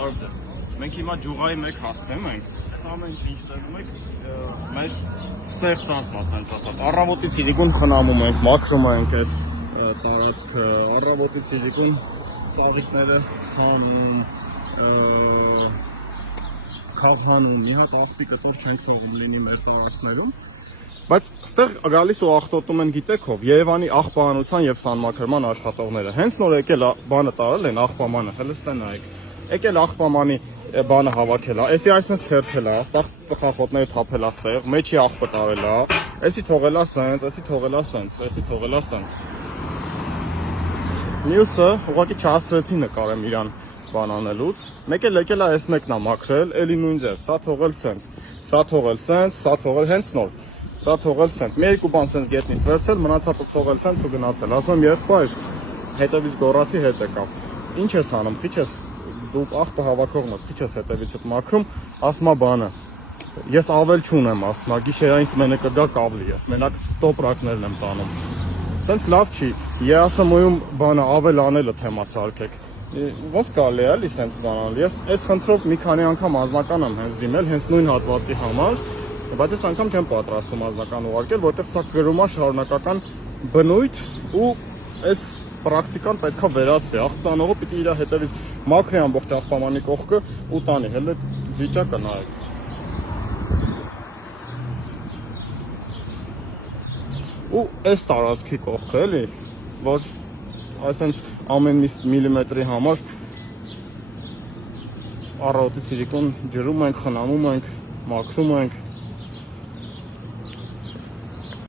Բարև ձեզ։ Մենք հիմա ջուղայի մեկ հասցեմ ենք։ Այս ամեն ինչ տեղում եք մեր ստեղծանցն ասենց ասած։ Առավոտից իրիկուն խնամում ենք, մաքրում ենք այս տարածքը, առավոտից իրիկուն ծաղիկները ցանում, քավհանում, մի հատ աղբի կտոր չենք թողում լինի մեր տարածքներում։ Բայց ստեղ գալիս ու աղտոտում են գիտեք ով, Երևանի աղբահանության եւ սանմաքրման աշխատողները։ Հենց նոր եկել բանը տարել են աղբամանը, հələ ստե նայեք։ Եկել աղբամանի բանը հավաքել է, էսի այսպես թերթել է, սա ծխախոտները թափել է ստեղ, մեջի աղբը տարել է, էսի թողել է սենց, էսի թողել է սենց, էսի թողել է սենց։ Մյուսը ուղղակի չհասցրեցի նկարեմ իրան բան անելուց։ Մեկ էլ եկել է այս մեկն է մաքրել, էլի նույն ձև, սա թողել սենց, սա թողել սենց, սա թողել հենց նոր, սա թողել սենց։ Մի երկու բան սենց գետնից վերցել, մնացածը թողել սենց ու գնացել։ Ասում եմ եղբայր, հետևից գոռացի հետ եկավ։ Ինչ ես անում, քիչ ես դու աղբը հավաքողն ես, քիչ ես հետևից ուտ մաքրում, ասма բանը։ Ես ավել չունեմ, ասма, գիշերային սմենը կգա կավլի ես, մենակ տոպրակներն եմ տանում։ Տենց լավ չի, ԵԱՍՄ-ում բանը ավել անելը թեմա սարքեք։ Ոնց կարելի է էլի սենց բան անել։ Ես այս խնդրով մի քանի անգամ անձնական եմ հենց դիմել, հենց նույն հատվածի համար, բայց այս անգամ չեմ պատրաստում անձնական ուղարկել, որտեղ սա կրում է շարունակական բնույթ ու այս պրակտիկան պետքա վերացվի, աղբտանողը պիտի իր հետևից մաքրի ամբողջ աղբամանի կողքը ու տանի, հələ վիճակը նայեք։ Ու այս տարածքի կողքը էլի, որ այսենց ամեն միլիմետրի համար առավոտից իրիկուն ջրում ենք, խնամում ենք, մաքրում ենք։